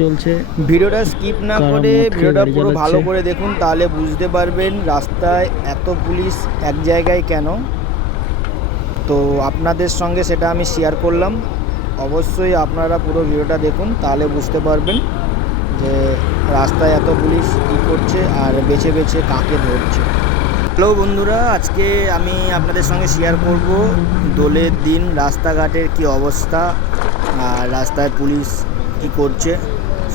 চলছে। ভিডিওটা স্কিপ না করে ভিডিওটা পুরো ভালো করে দেখুন তাহলে বুঝতে পারবেন রাস্তায় এত পুলিশ এক জায়গায় কেন। তো আপনাদের সঙ্গে সেটা আমি শেয়ার করলাম। অবশ্যই আপনারা পুরো ভিডিওটা দেখুন তাহলে বুঝতে পারবেন যে রাস্তায় এত পুলিশ কী করছে আর বেছে বেছে কাকে ধরছে। হ্যালো বন্ধুরা আজকে আমি আপনাদের সঙ্গে শেয়ার করব দোলের দিন রাস্তাঘাটের কি অবস্থা আর রাস্তায় পুলিশ কি করছে।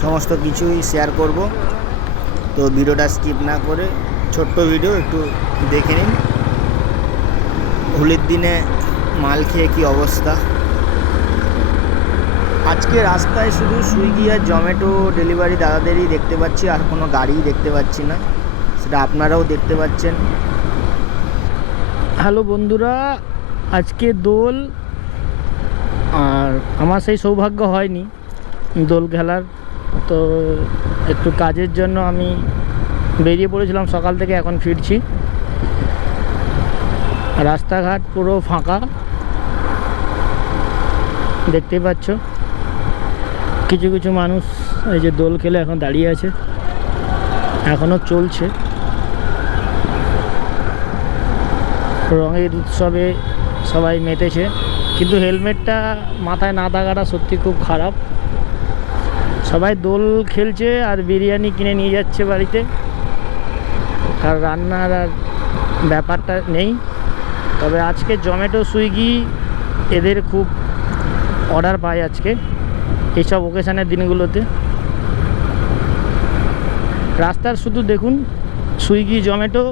সমস্ত কিছুই শেয়ার করব। তো ভিডিওটা স্কিপ না করে ছোট্ট ভিডিও একটু দেখে নিন। হোলির দিনে মাল খেয়ে কি অবস্থা? আজকে রাস্তায় শুধু সুইগি আর জোম্যাটো ডেলিভারি দাদাদেরই দেখতে পাচ্ছি, আর কোনো গাড়িই দেখতে পাচ্ছি না। সেটা আপনারাও দেখতে পাচ্ছেন। হ্যালো বন্ধুরা, আজকে দোল, আর আমার সেই সৌভাগ্য হয়নি। দোল খেলার তো একটু কাজের জন্য আমি বেরিয়ে পড়েছিলাম, সকাল থেকে এখন ফিরছি। রাস্তাঘাট পুরো ফাঁকা। দেখতেই পাচ্ছ। কিছু কিছু মানুষ এই যে দোল খেলে এখন দাঁড়িয়ে আছে। এখনও চলছে। রঙের উৎসবে সবাই মেতেছে। কিন্তু হেলমেটটা মাথায় না থাকাটা সত্যি খুব খারাপ। সবাই দোল খেলছে আর বিরিয়ানি কিনে নিয়ে যাচ্ছে বাড়িতে। আর রান্নার আর ব্যাপারটা নেই। তবে আজকে জোম্যাটো, সুইগি এদের খুব অর্ডার পায় আজকে এইসব ওকেশানের দিনগুলোতে। রাস্তার শুধু দেখুন, সুইগি, জোম্যাটো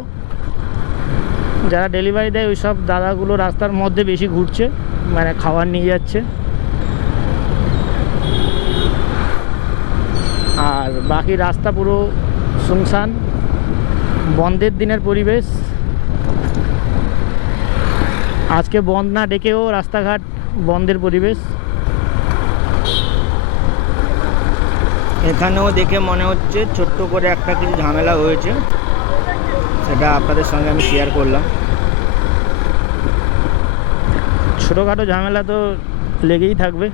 যারা ডেলিভারি দেয় ওই সব দাদাগুলো রাস্তার মধ্যে বেশি ঘুরছে মানে খাবার নিয়ে যাচ্ছে। আর বাকি রাস্তা পুরো শুনশান। বন্ধের দিনের পরিবেশ। আজকে বন্ধ না ডেকেও রাস্তাঘাট বন্ধের পরিবেশ। এখানেও দেখে মনে হচ্ছে ছোট্ট করে একটা কিছু ঝামেলা হয়েছে। সেটা আপনাদের সঙ্গে আমি শেয়ার করলাম। ছোটোখাটো ঝামেলা তো লেগেই থাকবে।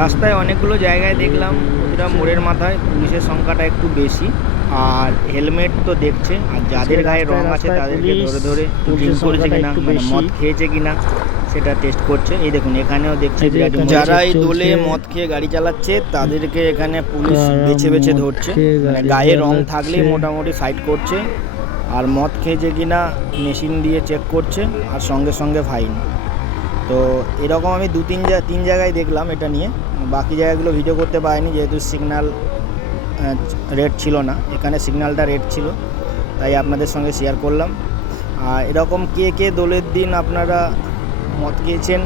রাস্তায় অনেকগুলো জায়গায় দেখলাম প্রতিটা মোড়ের মাথায় পুলিশের সংখ্যাটা একটু বেশি। আর হেলমেট তো দেখছে আর যাদের গায়ে রং আছে তাদেরকে ধরে ধরে ড্রিঙ্ক করেছে কিনা মানে মদ খেয়েছে কিনা সেটা টেস্ট করছে। এই দেখুন এখানেও দেখছে যারা এই দোলে মদ খেয়ে গাড়ি চালাচ্ছে তাদেরকে এখানে পুলিশ বেছে বেছে ধরছে। মানে গায়ে রং। থাকলেই মোটামুটি সাইড করছে। আর মদ খেয়েছে কিনা মেশিন দিয়ে চেক করছে আর সঙ্গে সঙ্গে ফাইন তো এরকম আমি দু তিন জা তিন জায়গায় দেখলাম এটা নিয়ে। বাকি জায়গাগুলো ভিডিও করতে পারিনি, যেহেতু সিগন্যাল রেড ছিল না। এখানে সিগন্যালটা রেড ছিল, তাই আপনাদের সঙ্গে শেয়ার করলাম। আর এরকম কে কে দোলের দিন আপনারা মদ খেয়েছেন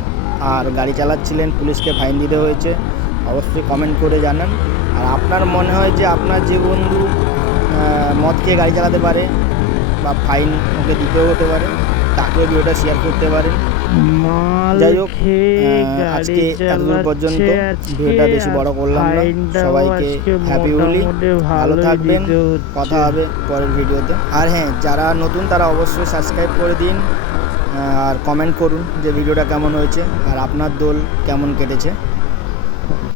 আর গাড়ি চালাচ্ছিলেন, পুলিশকে ফাইন দিতে হয়েছে, অবশ্যই কমেন্ট করে জানান। আর আপনার মনে হয় যে আপনার যে বন্ধু মদ খেয়ে গাড়ি চালাতে পারে বা ফাইন ওকে দিতেও হতে পারে? ভিডিওটা শেয়ার করতে পারেন। যাই হোক, আজকে এতদূর পর্যন্ত ভিডিওটা বেশি বড় করলাম না। সবাইকে হ্যাপি হোলি, ভালো থাকবেন। কথা হবে পরের ভিডিওতে। আর হ্যাঁ যারা নতুন তারা অবশ্যই সাবস্ক্রাইব করে দিন আর কমেন্ট করুন যে ভিডিওটা কেমন হয়েছে আর আপনার দোল কেমন কেটেছে।